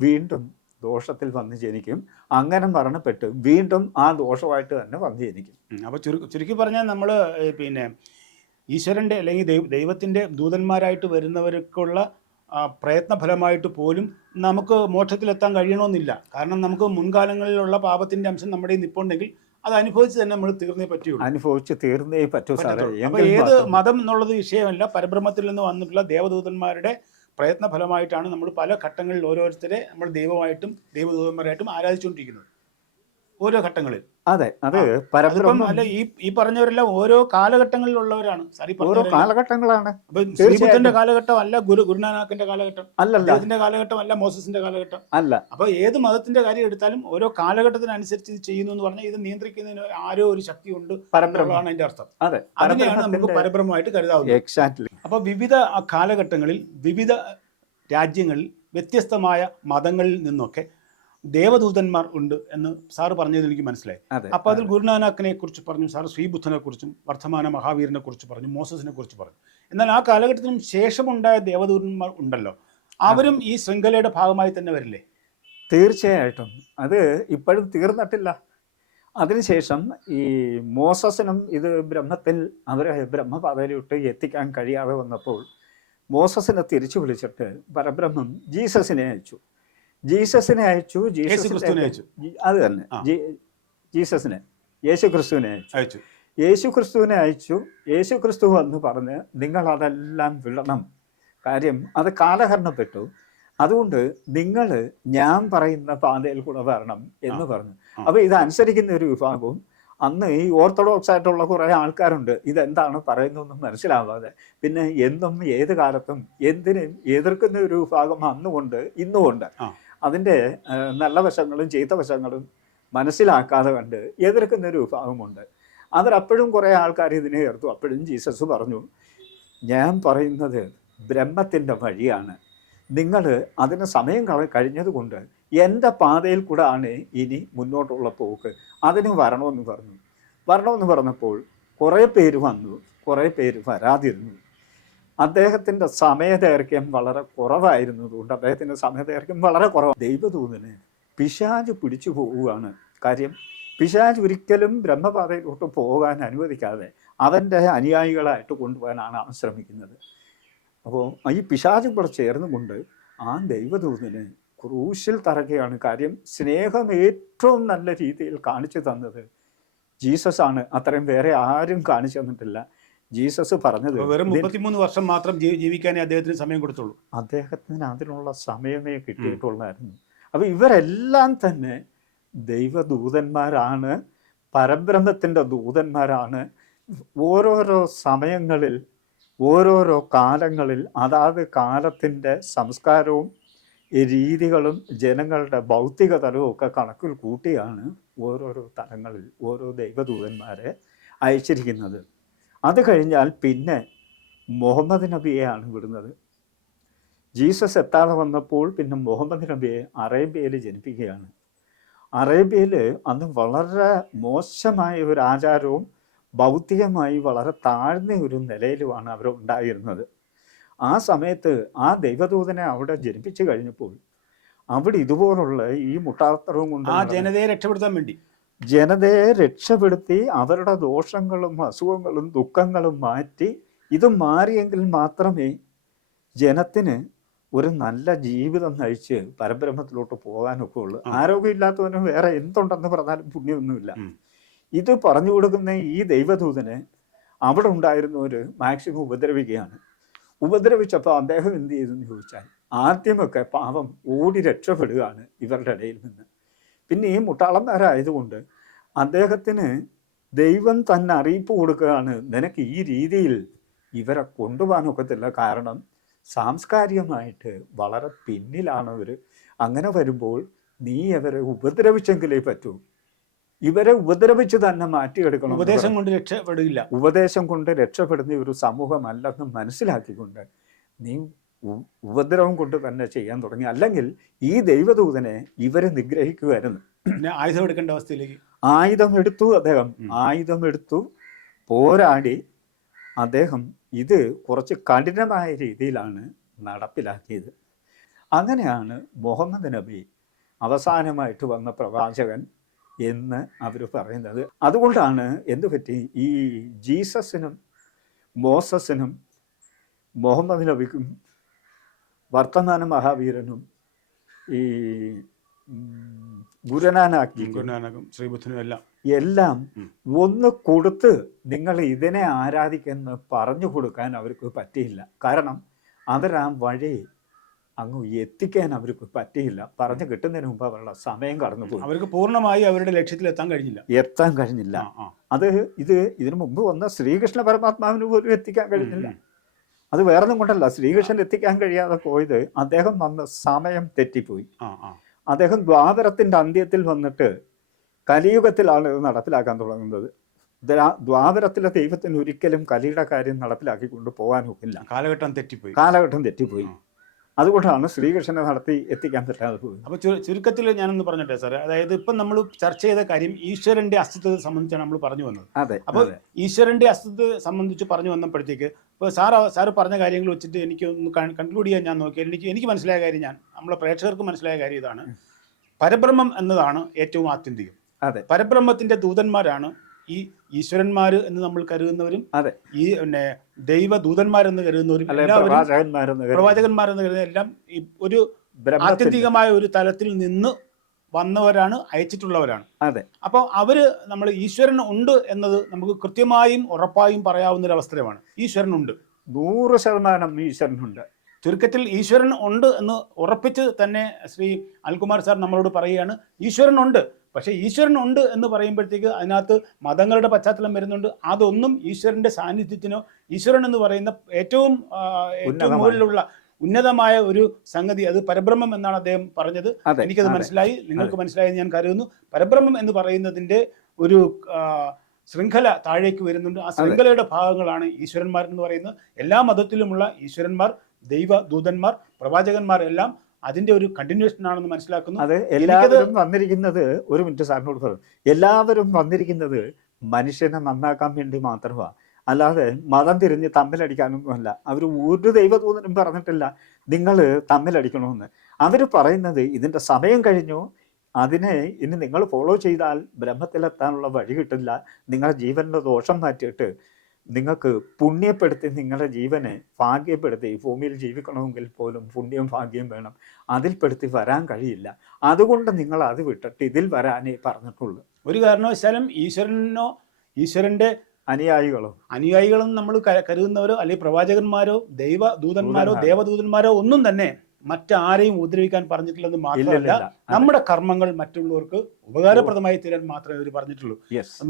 വീണ്ടും ദോഷത്തിൽ വന്ന് ജനിക്കും. അങ്ങനെ മരണപ്പെട്ട് വീണ്ടും ആ ദോഷമായിട്ട് തന്നെ വന്ന് ജനിക്കും. അപ്പോൾ ചുരുക്കി പറഞ്ഞാൽ നമ്മൾ പിന്നെ ഈശ്വരൻ്റെ അല്ലെങ്കിൽ ദൈവത്തിൻ്റെ ദൂതന്മാരായിട്ട് വരുന്നവർക്കുള്ള പ്രയത്ന ഫലമായിട്ട് പോലും നമുക്ക് മോക്ഷത്തിലെത്താൻ കഴിയണമെന്നില്ല. കാരണം നമുക്ക് മുൻകാലങ്ങളിലുള്ള പാപത്തിൻ്റെ അംശം നമ്മുടെ നിൽപ്പുണ്ടെങ്കിൽ അത് അനുഭവിച്ച് തന്നെ നമ്മൾ തീർന്നേ പറ്റുള്ളൂ. അനുഭവിച്ച് തീർന്നേ പറ്റൂ സാറേ. അപ്പോൾ ഏത് മതം എന്നുള്ളത് വിഷയമല്ല, പരബ്രഹ്മത്തിൽ നിന്ന് വന്നിട്ടുള്ള ദേവദൂതന്മാരുടെ പ്രയത്ന ഫലമായിട്ടാണ് നമ്മൾ പല ഘട്ടങ്ങളിൽ ഓരോരുത്തരെ നമ്മൾ ദൈവമായിട്ടും ദൈവദൂതന്മാരായിട്ടും ആരാധിച്ചുകൊണ്ടിരിക്കുന്നത് ഓരോ ഘട്ടങ്ങളിൽ. അതെ, അത് പരബ്രഹ്മം അല്ല, ഈ പറഞ്ഞവരെല്ലാം ഓരോ കാലഘട്ടങ്ങളിലുള്ളവരാണ്. ഓരോ കാലഘട്ടങ്ങളാണ്. ശ്രീബുദ്ധന്റെ കാലഘട്ടം അല്ല, ഗുരുനാനാക്കിന്റെ കാലഘട്ടം അല്ലല്ല, അതിന്റെ കാലഘട്ടം അല്ല, മോസസിന്റെ കാലഘട്ടം അല്ല. അപ്പൊ ഏത് മതത്തിന്റെ കാര്യം എടുത്താലും ഓരോ കാലഘട്ടത്തിനനുസരിച്ച് ഇത് ചെയ്യുന്നു എന്ന് പറഞ്ഞാൽ ഇത് നിയന്ത്രിക്കുന്നതിന് ആരോ ഒരു ശക്തി ഉണ്ട് എന്നുള്ളതാണ് അതിന്റെ അർത്ഥം. അതെ, അതിനെയാണ് നമുക്ക് പരബ്രഹ്മമായിട്ട് കരുതാവുന്നത്. എക്സാക്ട്ലി. അപ്പൊ വിവിധ കാലഘട്ടങ്ങളിൽ വിവിധ രാജ്യങ്ങളിൽ വ്യത്യസ്തമായ മതങ്ങളിൽ നിന്നൊക്കെ ദേവദൂതന്മാർ ഉണ്ട് എന്ന് സാറ് പറഞ്ഞത് എനിക്ക് മനസ്സിലായി. അപ്പൊ അതിൽ ഗുരുനാനാക്കിനെ കുറിച്ച് പറഞ്ഞു സാർ, ശ്രീബുദ്ധനെ കുറിച്ചും വർത്തമാന മഹാവീരനെ കുറിച്ച് പറഞ്ഞു, മോസസിനെ കുറിച്ച് പറഞ്ഞു. എന്നാൽ ആ കാലഘട്ടത്തിനും ശേഷമുണ്ടായ ദേവദൂതന്മാർ ഉണ്ടല്ലോ, അവരും ഈ ശൃംഖലയുടെ ഭാഗമായി തന്നെ വരില്ലേ? തീർച്ചയായിട്ടും. അത് ഇപ്പോഴും തീർന്നിട്ടില്ല. അതിനുശേഷം ഈ മോസസിനും ഇത് ബ്രഹ്മത്തിൽ അവരെ ബ്രഹ്മപാതയിലോട്ട് എത്തിക്കാൻ കഴിയാതെ വന്നപ്പോൾ മോസസിനെ തിരിച്ചു വിളിച്ചിട്ട് പരബ്രഹ്മം ജീസസിനെ അയച്ചു. അത് തന്നെ, ജീസസിനെ, യേശുക്രിസ്തുവിനെ അയച്ചു. യേശുക്രിസ്തു വന്ന് പറഞ്ഞ് നിങ്ങൾ അതെല്ലാം വിടണം, കാര്യം അത് കാലഹരണപ്പെട്ടു, അതുകൊണ്ട് നിങ്ങൾ ഞാൻ പറയുന്ന പാതയിൽ കൂടെ വരണം എന്ന് പറഞ്ഞു. അപ്പൊ ഇത് അനുസരിക്കുന്ന ഒരു വിഭാഗവും അന്ന് ഈ ഓർത്തഡോക്സ് ആയിട്ടുള്ള കുറെ ആൾക്കാരുണ്ട്. ഇതെന്താണ് പറയുന്നതെന്നും മനസ്സിലാവാതെ പിന്നെ എന്നും ഏത് കാലത്തും എന്തിനും എതിർക്കുന്ന ഒരു വിഭാഗം അന്നുകൊണ്ട് ഇന്നുകൊണ്ട് അതിൻ്റെ നല്ല വശങ്ങളും ചീത്ത വശങ്ങളും മനസ്സിലാക്കാതെ കണ്ട് എതിർക്കുന്ന ഒരു വിഭാഗമുണ്ട്. അതിലപ്പോഴും കുറേ ആൾക്കാർ ഇതിനെ എതിർത്തു. അപ്പോഴും ജീസസ് പറഞ്ഞു, ഞാൻ പറയുന്നത് ബ്രഹ്മത്തിൻ്റെ വഴിയാണ്, നിങ്ങൾ അതിന് സമയം കഴിഞ്ഞതുകൊണ്ട് എൻ്റെ പാതയിൽ കൂടെ ആണ് ഇനി മുന്നോട്ടുള്ള പോക്ക്, അതിന് വരണമെന്ന് പറഞ്ഞപ്പോൾ കുറേ പേര് വന്നു, കുറേ പേര് വരാതിരുന്നു. അദ്ദേഹത്തിൻ്റെ സമയദൈർഘ്യം വളരെ കുറവായിരുന്നതുകൊണ്ട് അദ്ദേഹത്തിൻ്റെ സമയദൈർഘ്യം വളരെ കുറവാണ്. ദൈവദൂതനെ പിശാച് പിടിച്ചു പോവുകയാണ്. കാര്യം പിശാച് ഒരിക്കലും ബ്രഹ്മപാതയിലോട്ട് പോകാൻ അനുവദിക്കാതെ അവൻ്റെ അനുയായികളായിട്ട് കൊണ്ടുപോകാനാണ് അവൻ ശ്രമിക്കുന്നത്. അപ്പോൾ ഈ പിശാച് കൂടെ ചേർന്നുകൊണ്ട് ആ ദൈവദൂതന് ക്രൂശിൽ തറയ്ക്കുകയാണ്. കാര്യം സ്നേഹം ഏറ്റവും നല്ല രീതിയിൽ കാണിച്ചു തന്നത് ജീസസ് ആണ്. അത്രയും വേറെ ആരും കാണിച്ചു തന്നിട്ടില്ല. ജീസസ് പറഞ്ഞത് വെറും 33 വർഷം മാത്രം ജീവിക്കാനേ അദ്ദേഹത്തിന് സമയം കൊടുത്തുള്ളൂ. അദ്ദേഹത്തിന് അതിനുള്ള സമയമേ കിട്ടിയിട്ടുള്ളായിരുന്നു. അപ്പൊ ഇവരെല്ലാം തന്നെ ദൈവദൂതന്മാരാണ്, പരബ്രഹ്മത്തിൻ്റെ ദൂതന്മാരാണ്. ഓരോരോ സമയങ്ങളിൽ ഓരോരോ കാലങ്ങളിൽ അതാത് കാലത്തിൻ്റെ സംസ്കാരവും രീതികളും ജനങ്ങളുടെ ഭൗതിക തലവും ഒക്കെ കണക്കിൽ കൂട്ടിയാണ് ഓരോരോ തലങ്ങളിൽ ഓരോ ദൈവദൂതന്മാരെ അയച്ചിരിക്കുന്നത്. അത് കഴിഞ്ഞാൽ പിന്നെ മുഹമ്മദ് നബിയെയാണ് വിടുന്നത്. ജീസസ് എത്താതെ വന്നപ്പോൾ പിന്നെ മുഹമ്മദ് നബിയെ അറേബ്യയിൽ ജനിപ്പിക്കുകയാണ്. അറേബ്യയിൽ അന്ന് വളരെ മോശമായ ഒരു ആചാരവും ഭൗതികമായി വളരെ താഴ്ന്ന ഒരു നിലയിലുമാണ് അവരുണ്ടായിരുന്നത്. ആ സമയത്ത് ആ ദൈവദൂതനെ അവിടെ ജനിപ്പിച്ചു കഴിഞ്ഞപ്പോൾ അവിടെ ഇതുപോലുള്ള ഈ മുട്ടാത്തരവും കൊണ്ട് ആ ജനതയെ രക്ഷപ്പെടുത്താൻ വേണ്ടി ജനതയെ രക്ഷപ്പെടുത്തി അവരുടെ ദോഷങ്ങളും അസുഖങ്ങളും ദുഃഖങ്ങളും മാറ്റി ഇത് മാറിയെങ്കിൽ മാത്രമേ ജനത്തിന് ഒരു നല്ല ജീവിതം നയിച്ച് പരബ്രഹ്മത്തിലോട്ട് പോകാനൊക്കെ ഉള്ളൂ. ആരോഗ്യമില്ലാത്തവന് വേറെ എന്തുണ്ടെന്ന് പറഞ്ഞാലും പുണ്യമൊന്നുമില്ല. ഇത് പറഞ്ഞു കൊടുക്കുന്ന ഈ ദൈവദൂതനെ അവിടെ ഉണ്ടായിരുന്നവർ മാക്സിമം ഉപദ്രവിക്കുകയാണ്. ഉപദ്രവിച്ചപ്പോൾ അദ്ദേഹം എന്ത് ചെയ്തെന്ന് ചോദിച്ചാൽ ആദ്യമൊക്കെ പാവം ഓടി രക്ഷപ്പെടുകയാണ് ഇവരുടെ ഇടയിൽ നിന്ന്. പിന്നെ ഈ മുട്ടാളന്മാരായതുകൊണ്ട് അദ്ദേഹത്തിന് ദൈവം തന്നെ അറിയിപ്പ് കൊടുക്കുകയാണ്, നിനക്ക് ഈ രീതിയിൽ ഇവരെ കൊണ്ടുപോകാനൊക്കത്തില്ല, കാരണം സാംസ്കാരികമായിട്ട് വളരെ പിന്നിലാണ് അവർ. അങ്ങനെ വരുമ്പോൾ നീ അവരെ ഉപദ്രവിച്ചെങ്കിലേ പറ്റൂ, ഇവരെ ഉപദ്രവിച്ച് തന്നെ മാറ്റിയെടുക്കണം. ഉപദേശം കൊണ്ട് രക്ഷപ്പെടില്ല, ഉപദേശം കൊണ്ട് രക്ഷപ്പെടുന്ന ഒരു സമൂഹമല്ലെന്ന് മനസ്സിലാക്കിക്കൊണ്ട് നീ ഉപദ്രവം കൊണ്ട് തന്നെ ചെയ്യാൻ തുടങ്ങി. അല്ലെങ്കിൽ ഈ ദൈവദൂതനെ ഇവരെ നിഗ്രഹിക്കുമായിരുന്നു. ആയുധം എടുക്കേണ്ട അവസ്ഥയിലേക്ക് ആയുധം എടുത്തു പോരാടി അദ്ദേഹം ഇത് കുറച്ച് കഠിനമായ രീതിയിലാണ് നടപ്പിലാക്കിയത്. അങ്ങനെയാണ് മുഹമ്മദ് നബി അവസാനമായിട്ട് വന്ന പ്രവാചകൻ എന്ന് അവർ പറയുന്നത്. അതുകൊണ്ടാണ് എന്ത് പറ്റി, ഈ ജീസസിനും മോസസിനും മുഹമ്മദ് നബിക്കും വർത്തമാന മഹാവീരനും ഈ ഗുരുനാനാക്കിക്കും ഗുരുനാനക്കും ശ്രീബുദ്ധനും എല്ലാം ഒന്ന് കൊടുത്ത് നിങ്ങൾ ഇതിനെ ആരാധിക്കുമെന്ന് പറഞ്ഞു കൊടുക്കാൻ അവർക്ക് പറ്റിയില്ല. കാരണം അവരാ വഴി അങ്ങ് എത്തിക്കാൻ അവർക്ക് പറ്റിയില്ല. പറഞ്ഞു കിട്ടുന്നതിന് മുമ്പ് അവരുടെ സമയം കടന്നുപോയി. അവർക്ക് പൂർണ്ണമായി അവരുടെ ലക്ഷ്യത്തിൽ എത്താൻ കഴിഞ്ഞില്ല. അത് ഇതിനു മുമ്പ് വന്ന ശ്രീകൃഷ്ണ പരമാത്മാവിന് പോലും എത്തിക്കാൻ കഴിഞ്ഞില്ല. അത് വേറൊന്നും കൊണ്ടല്ല, ശ്രീകൃഷ്ണൻ എത്തിക്കാൻ കഴിയാതെ പോയത് അദ്ദേഹം വന്ന് സമയം തെറ്റിപ്പോയി. അദ്ദേഹം ദ്വാപരത്തിന്റെ അന്ത്യത്തിൽ വന്നിട്ട് കലിയുഗത്തിലാണ് ഇത് നടപ്പിലാക്കാൻ തുടങ്ങുന്നത്. ദ്വാപരത്തിലെ ദൈവത്തിന് ഒരിക്കലും കലിയുടെ കാര്യം നടപ്പിലാക്കിക്കൊണ്ട് പോകാനൊക്കില്ല. കാലഘട്ടം തെറ്റിപ്പോയി. അതുകൊണ്ടാണ് ശ്രീകൃഷ്ണനെ നടത്തി എത്തിക്കാൻ പറ്റാതെ പോയി. അപ്പോൾ ചുരുക്കത്തിൽ ഞാനൊന്ന് പറഞ്ഞിട്ടെ സാറേ, അതായത് ഇപ്പം നമ്മൾ ചർച്ച ചെയ്ത കാര്യം ഈശ്വരന്റെ അസ്തിത്വത്തെ സംബന്ധിച്ചാണ് നമ്മൾ പറഞ്ഞു വന്നത്. അതെ. അപ്പോൾ ഈശ്വരന്റെ അസ്തിത്വത്തെ സംബന്ധിച്ച് പറഞ്ഞു വന്നപ്പോഴത്തേക്ക് ഇപ്പോൾ സാറ് പറഞ്ഞ കാര്യങ്ങൾ വെച്ചിട്ട് എനിക്ക് ഒന്ന് കൺക്ലൂഡ് ചെയ്യാൻ ഞാൻ നോക്കി. എനിക്ക് മനസ്സിലായ കാര്യം, നമ്മളെ പ്രേക്ഷകർക്ക് മനസ്സിലായ കാര്യം ഇതാണ്: പരബ്രഹ്മം എന്നതാണ് ഏറ്റവും ആത്യന്തികം. അതെ. പരബ്രഹ്മത്തിന്റെ ദൂതന്മാരാണ് ഈ ഈശ്വരന്മാർ എന്ന് നമ്മൾ കരുതുന്നവരും, ഈ ദൈവദൂതന്മാരെന്ന് കരുതുന്നവരും, പ്രവാചകന്മാരെന്ന് കരുതുന്ന എല്ലാം ഒരു ആത്യന്തികമായ ഒരു തലത്തിൽ നിന്ന് വന്നവരാണ്, അയച്ചിട്ടുള്ളവരാണ്. അതെ. അപ്പോൾ അവര് നമ്മൾ ഈശ്വരൻ ഉണ്ട് എന്നത് നമുക്ക് കൃത്യമായും ഉറപ്പായും പറയാവുന്ന ഒരു അവസരമാണ്. ഈശ്വരൻ ഉണ്ട്, 100% ഈശ്വരനുണ്ട്. ചുരുക്കത്തിൽ ഈശ്വരൻ ഉണ്ട് എന്ന് ഉറപ്പിച്ച് തന്നെ ശ്രീ അനിൽകുമാർ സാർ നമ്മളോട് പറയുകയാണ്, ഈശ്വരൻ ഉണ്ട്. പക്ഷേ ഈശ്വരൻ ഉണ്ട് എന്ന് പറയുമ്പോഴത്തേക്ക് അതിനകത്ത് മതങ്ങളുടെ പശ്ചാത്തലം വരുന്നുണ്ട്. അതൊന്നും ഈശ്വരന്റെ സാന്നിധ്യത്തിനോ, ഈശ്വരൻ എന്ന് പറയുന്ന ഏറ്റവും മുകളിലുള്ള ഉന്നതമായ ഒരു സംഗതി, അത് പരബ്രഹ്മം എന്നാണ് അദ്ദേഹം പറഞ്ഞത്. എനിക്കത് മനസ്സിലായി, നിങ്ങൾക്ക് മനസ്സിലായെന്ന് ഞാൻ കരുതുന്നു. പരബ്രഹ്മം എന്ന് പറയുന്നതിൻ്റെ ഒരു ശൃംഖല താഴേക്ക് വരുന്നുണ്ട്. ആ ശൃംഖലയുടെ ഭാഗങ്ങളാണ് ഈശ്വരന്മാർ എന്ന് പറയുന്നത്. എല്ലാ മതത്തിലുമുള്ള ഈശ്വരന്മാർ, ദൈവദൂതന്മാർ, പ്രവാചകന്മാർ എല്ലാം അതിന്റെ ഒരു കണ്ടിന്യൂഷൻ ആണെന്ന് മനസ്സിലാക്കുന്നു. അത് എല്ലാവരും വന്നിരിക്കുന്നത്, ഒരു മിനിറ്റ് സാറിനോട് പറഞ്ഞു, എല്ലാവരും വന്നിരിക്കുന്നത് മനുഷ്യനെ നന്നാക്കാൻ വേണ്ടി മാത്രമാണ്, അല്ലാതെ മതം തിരിഞ്ഞ് തമ്മിലടിക്കാനൊന്നുമല്ല. അവർ ഒരു ദൈവദൂതനും പറഞ്ഞിട്ടില്ല നിങ്ങൾ തമ്മിലടിക്കണമെന്ന്. അവർ പറയുന്നത് ഇതിൻ്റെ സമയം കഴിഞ്ഞു, അതിനെ ഇനി നിങ്ങൾ ഫോളോ ചെയ്താൽ ബ്രഹ്മത്തിലെത്താനുള്ള വഴി കിട്ടില്ല, നിങ്ങളുടെ ജീവൻ്റെ ദോഷം മാറ്റിയിട്ട് നിങ്ങൾക്ക് പുണ്യപ്പെടുത്തി നിങ്ങളുടെ ജീവനെ ഭാഗ്യപ്പെടുത്തി, ഭൂമിയിൽ ജീവിക്കണമെങ്കിൽ പോലും പുണ്യം ഭാഗ്യം വേണം, അതിൽപ്പെടുത്തി വരാൻ കഴിയില്ല. അതുകൊണ്ട് നിങ്ങൾ അത് വിട്ടിട്ട് ഇതിൽ വരാനേ പറഞ്ഞിട്ടുള്ളൂ. ഒരു കാരണവശാലും ഈശ്വരന്റെ അനുയായികളും നമ്മൾ കരുതുന്നവരോ അല്ലെങ്കിൽ പ്രവാചകന്മാരോ ദേവദൂതന്മാരോ ഒന്നും തന്നെ മറ്റാരെയും ഉപദ്രവിക്കാൻ പറഞ്ഞിട്ടില്ലെന്ന് മാത്രമല്ല, നമ്മുടെ കർമ്മങ്ങൾ മറ്റുള്ളവർക്ക് ഉപകാരപ്രദമായി തീരാൻ മാത്രമേ അവർ പറഞ്ഞിട്ടുള്ളൂ.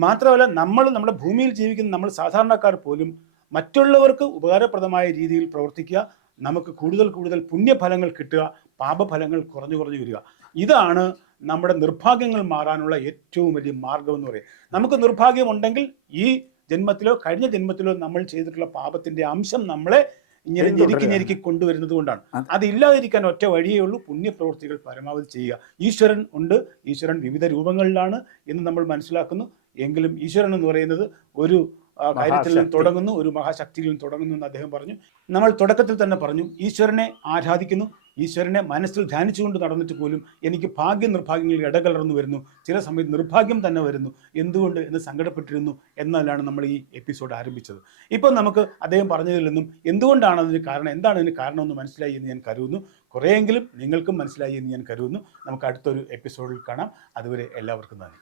മാത്രമല്ല, നമ്മുടെ ഭൂമിയിൽ ജീവിക്കുന്ന നമ്മൾ സാധാരണക്കാർ പോലും മറ്റുള്ളവർക്ക് ഉപകാരപ്രദമായ രീതിയിൽ പ്രവർത്തിക്കുക, നമുക്ക് കൂടുതൽ പുണ്യഫലങ്ങൾ കിട്ടുക, പാപഫലങ്ങൾ കുറഞ്ഞു വരിക. ഇതാണ് നമ്മുടെ നിർഭാഗ്യങ്ങൾ മാറാനുള്ള ഏറ്റവും വലിയ മാർഗം എന്ന് പറയുന്നത്. നമുക്ക് നിർഭാഗ്യമുണ്ടെങ്കിൽ ഈ ജന്മത്തിലോ കഴിഞ്ഞ ജന്മത്തിലോ നമ്മൾ ചെയ്തിട്ടുള്ള പാപത്തിന്റെ അംശം നമ്മളെ ഇങ്ങനെ ഞെരുക്കി കൊണ്ടുവരുന്നത് കൊണ്ടാണ്. അതില്ലാതിരിക്കാൻ ഒറ്റ വഴിയേ ഉള്ളൂ: പുണ്യപ്രവൃത്തികൾ പരമാവധി ചെയ്യുക. ഈശ്വരൻ ഉണ്ട്, ഈശ്വരൻ വിവിധ രൂപങ്ങളിലാണ് എന്ന് നമ്മൾ മനസ്സിലാക്കുന്നു. എങ്കിലും ഈശ്വരൻ എന്ന് പറയുന്നത് ഒരു കാര്യത്തിൽ നിന്ന് തുടങ്ങുന്നു, ഒരു മഹാശക്തിയിൽ നിന്ന് തുടങ്ങുന്നു എന്ന് അദ്ദേഹം പറഞ്ഞു. നമ്മൾ തുടക്കത്തിൽ തന്നെ പറഞ്ഞു, ഈശ്വരനെ ആരാധിക്കുന്നു, ഈശ്വരനെ മനസ്സിൽ ധ്യാനിച്ചുകൊണ്ട് നടന്നിട്ട് പോലും എനിക്ക് നിർഭാഗ്യങ്ങളിൽ ഇടകലർന്നു വരുന്നു, ചില സമയത്ത് നിർഭാഗ്യം തന്നെ വരുന്നു, എന്തുകൊണ്ട് എന്ന് സങ്കടപ്പെട്ടിരുന്നു എന്നാലാണ് നമ്മൾ ഈ എപ്പിസോഡ് ആരംഭിച്ചത്. ഇപ്പോൾ നമുക്ക് അദ്ദേഹം പറഞ്ഞതിൽ നിന്നും എന്തുകൊണ്ടാണ് അതിന് കാരണം, എന്താണ് അതിന് കാരണമെന്ന് മനസ്സിലായി എന്ന് ഞാൻ കരുതുന്നു. കുറേയെങ്കിലും നിങ്ങൾക്കും മനസ്സിലായി എന്ന് ഞാൻ കരുതുന്നു. നമുക്ക് അടുത്തൊരു എപ്പിസോഡിൽ കാണാം. അതുവരെ എല്ലാവർക്കും നന്ദി.